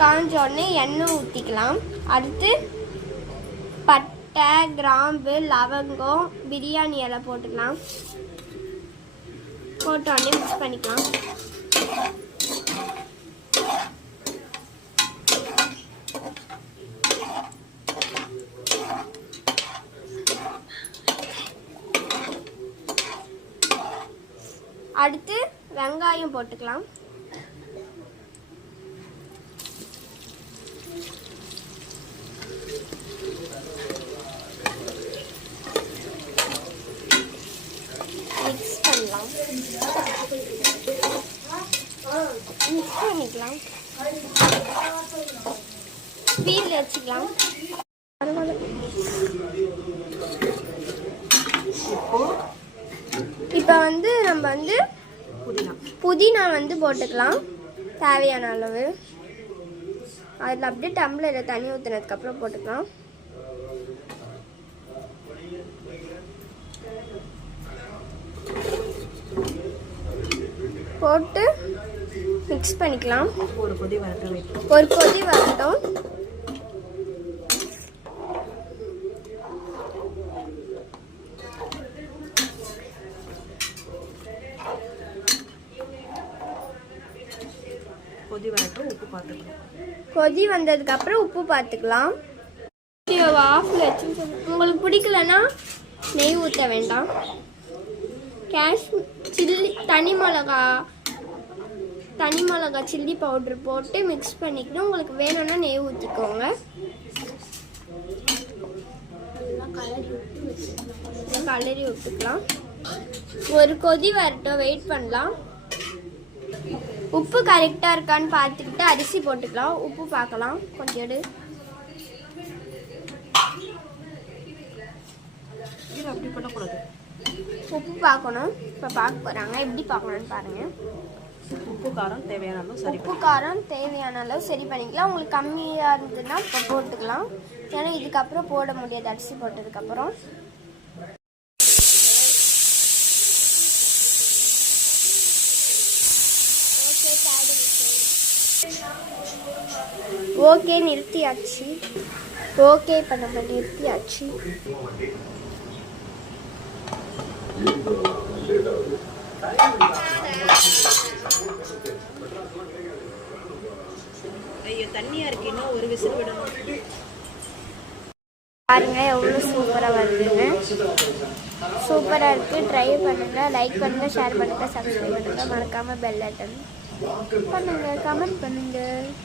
காஞ்ச உடனே எண்ணெய் ஊற்றிக்கலாம். அடுத்து பட்டை, கிராம்பு, லவங்கம், பிரியாணி இலை போட்டுக்கலாம். போட்ட உடனே மிக்ஸ் பண்ணிக்கலாம். அடுத்து வெங்காயம் போட்டுக்கலாம். மிக்ஸ் பண்ணலாம். மிக்ஸ் பண்ணிக்கலாம். ஸ்பீடில் வச்சுக்கலாம். இப்போ நம்ம புதினா போட்டுக்கலாம் தேவையான அளவு. அதில் அப்படியே டம்ளரில் தண்ணி ஊற்றினதுக்கப்புறம் போட்டுக்கலாம். போட்டு மிக்ஸ் பண்ணிக்கலாம். ஒரு கொதி வரட்டும். கொதி வந்ததுக்கு அப்புறம் உப்பு பார்த்துக்கலாம். ஆஃப்ல வச்சு உங்களுக்கு பிடிக்கலன்னா நெய் ஊற்ற வேண்டாம். சில்லி தனி மிளகா சில்லி பவுடர் போட்டு மிக்ஸ் பண்ணிக்கணும். உங்களுக்கு வேணும்னா நெய் ஊற்றிக்கோங்க. கலரி விட்டுக்கலாம். ஒரு கொதி வரட்டும், வெயிட் பண்ணலாம். உப்பு கரெக்டாக இருக்கான்னு பார்த்துக்கிட்டு அரிசி போட்டுக்கலாம். உப்பு பார்க்கலாம். கொஞ்சம் எடு. உப்பு பார்க்கணும். இப்போ பார்க்க போகிறாங்க. எப்படி பார்க்கணும்னு பாருங்கள். உப்பு காரம் தேவையான அளவு சரி பண்ணிக்கலாம். உங்களுக்கு கம்மியாக இருந்ததுன்னா இப்போ போட்டுக்கலாம். ஏன்னா இதுக்கப்புறம் போட முடியாது அரிசி போட்டதுக்கப்புறம். ஓகே நிறுத்தியாச்சு. இப்போ நம்ம நிறுத்தியாச்சு. தண்ணியா இருக்கு. இன்னும் ஒரு விசில் விடணும். பாருங்க எவ்வளோ சூப்பராக வருதுங்க. சூப்பராக இருக்கு. ட்ரை பண்ணுங்க. லைக் பண்ணுங்க, ஷேர் பண்ணுங்க, சப்ஸ்கிரைப் பண்ணுங்க. மறக்காம பெல் பட்டன் பண்ணுங்க, கமெண்ட் பண்ணுங்க.